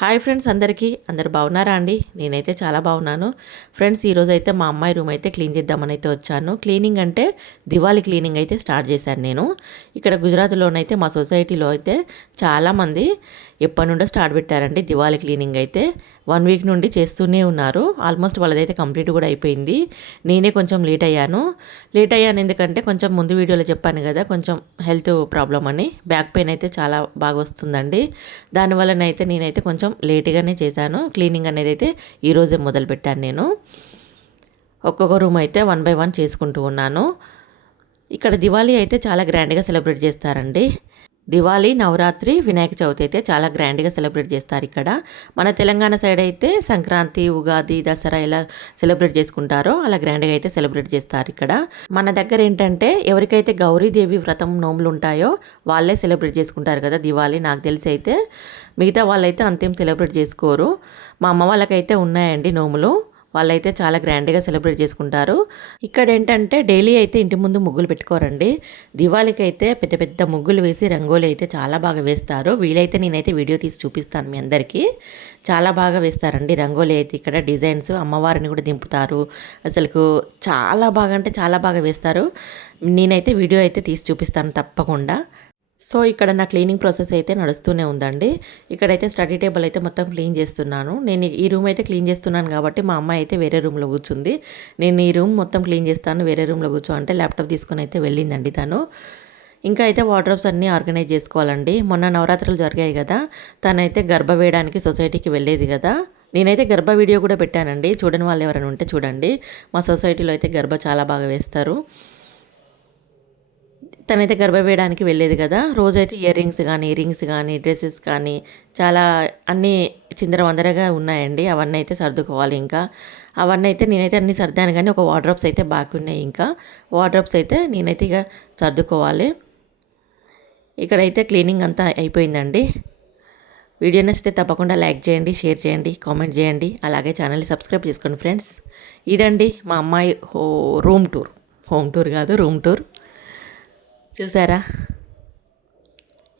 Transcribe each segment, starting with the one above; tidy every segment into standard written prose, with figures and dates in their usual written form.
Hi friends, అందరూ బాగున్నారా అండి? నేనైతే చాలా బాగున్నాను. ఫ్రెండ్స్, ఈరోజు అయితే మా అమ్మాయి రూమ్ అయితే క్లీన్ చేద్దామని అయితే వచ్చాను. క్లీనింగ్ అంటే దివాళీ క్లీనింగ్ అయితే స్టార్ట్ చేశాను నేను. ఇక్కడ గుజరాత్లోనైతే మా సొసైటీలో అయితే చాలామంది ఎప్పటి నుండో స్టార్ట్ పెట్టారండి దివాళీ క్లీనింగ్ అయితే. 1 వీక్ నుండి చేస్తూనే ఉన్నారు. ఆల్మోస్ట్ వాళ్ళదైతే కంప్లీట్ కూడా అయిపోయింది. నేనే కొంచెం లేట్ అయ్యాను ఎందుకంటే కొంచెం ముందు వీడియోలో చెప్పాను కదా, కొంచెం హెల్త్ ప్రాబ్లం అని. బ్యాక్ పెయిన్ అయితే చాలా బాగా వస్తుందండి. దానివల్లనైతే నేనైతే కొంచెం లేట్గానే చేశాను. క్లీనింగ్ అనేది అయితే ఈరోజే మొదలుపెట్టాను నేను. ఒక్కొక్క రూమ్ అయితే 1 బై 1 చేసుకుంటూ ఉన్నాను. ఇక్కడ దివాళీ అయితే చాలా గ్రాండ్గా సెలబ్రేట్ చేస్తారండి. దివాళీ, నవరాత్రి, వినాయక చవితి అయితే చాలా గ్రాండ్గా సెలబ్రేట్ చేస్తారు ఇక్కడ. మన తెలంగాణ సైడ్ అయితే సంక్రాంతి, ఉగాది, దసరా ఇలా సెలబ్రేట్ చేసుకుంటారో అలా గ్రాండ్గా అయితే సెలబ్రేట్ చేస్తారు ఇక్కడ. మన దగ్గర ఏంటంటే ఎవరికైతే గౌరీదేవి వ్రతం నోములు ఉంటాయో వాళ్ళే సెలబ్రేట్ చేసుకుంటారు కదా దివాళీ. నాకు తెలిసి అయితే మిగతా వాళ్ళైతే అంతేం సెలబ్రేట్ చేసుకోరు. మా అమ్మ వాళ్ళకైతే ఉన్నాయండి నోములు. వాళ్ళైతే చాలా గ్రాండ్గా సెలబ్రేట్ చేసుకుంటారు. ఇక్కడ ఏంటంటే డైలీ అయితే ఇంటి ముందు ముగ్గులు పెట్టుకోరండి. దివాళీకి అయితే పెద్ద పెద్ద ముగ్గులు వేసి రంగోలి అయితే చాలా బాగా వేస్తారు. వీలైతే నేనైతే వీడియో తీసి చూపిస్తాను మీ అందరికీ. చాలా బాగా వేస్తారండి రంగోలి అయితే. ఇక్కడ డిజైన్స్ అమ్మవారిని కూడా దింపుతారు. అసలుకు చాలా బాగా అంటే చాలా బాగా వేస్తారు. నేనైతే వీడియో అయితే తీసి చూపిస్తాను తప్పకుండా. సో ఇక్కడ నా క్లీనింగ్ ప్రాసెస్ అయితే నడుస్తూనే ఉందండి. ఇక్కడైతే స్టడీ టేబుల్ అయితే మొత్తం క్లీన్ చేస్తున్నాను. నేను ఈ రూమ్ అయితే క్లీన్ చేస్తున్నాను కాబట్టి మా అమ్మాయి అయితే వేరే రూమ్లో కూర్చుంది. నేను ఈ రూమ్ మొత్తం క్లీన్ చేస్తాను, వేరే రూమ్లో కూర్చో అంటే ల్యాప్టాప్ తీసుకొని అయితే వెళ్ళిందండి తను. ఇంకా అయితే వార్డ్రోబ్స్ అన్నీ ఆర్గనైజ్ చేసుకోవాలండి. మొన్న నవరాత్రులు జరిగాయి కదా, తనైతే గర్భ వేయడానికి సొసైటీకి వెళ్ళేది కదా. నేనైతే గర్భ వీడియో కూడా పెట్టానండి. చూడని వాళ్ళు ఎవరైనా ఉంటే చూడండి. మా సొసైటీలో అయితే గర్భ చాలా బాగా వేస్తారు. తనైతే గర్భ వేయడానికి వెళ్ళేది కదా. రోజైతే రింగ్స్ కానీ డ్రెస్సెస్ కానీ చాలా అన్నీ చిందరవందరగా ఉన్నాయండి. అవన్నీ అయితే సర్దుకోవాలి. ఇంకా అవన్నీ అయితే నేనైతే అన్నీ సర్దాను కానీ ఒక వార్డ్రోబ్స్ అయితే బాగా ఉన్నాయి. ఇంకా వార్డ్రోబ్స్ అయితే నేనైతే ఇక సర్దుకోవాలి. ఇక్కడైతే క్లీనింగ్ అంతా అయిపోయిందండి. వీడియో నచ్చితే తప్పకుండా లైక్ చేయండి, షేర్ చేయండి, కామెంట్ చేయండి. అలాగే ఛానల్ని సబ్స్క్రైబ్ చేసుకోండి ఫ్రెండ్స్. ఇదండి మా అమ్మాయి హోమ్ టూర్ కాదు, రూమ్ టూర్. చూసారా,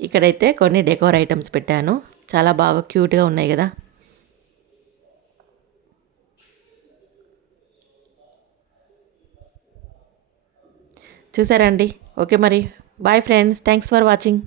ఇక్కడైతే కొన్ని డెకోర్ ఐటమ్స్ పెట్టాను. చాలా బాగా క్యూట్గా ఉన్నాయి కదా. చూసారండి. ఓకే మరి, bye friends, thanks for watching.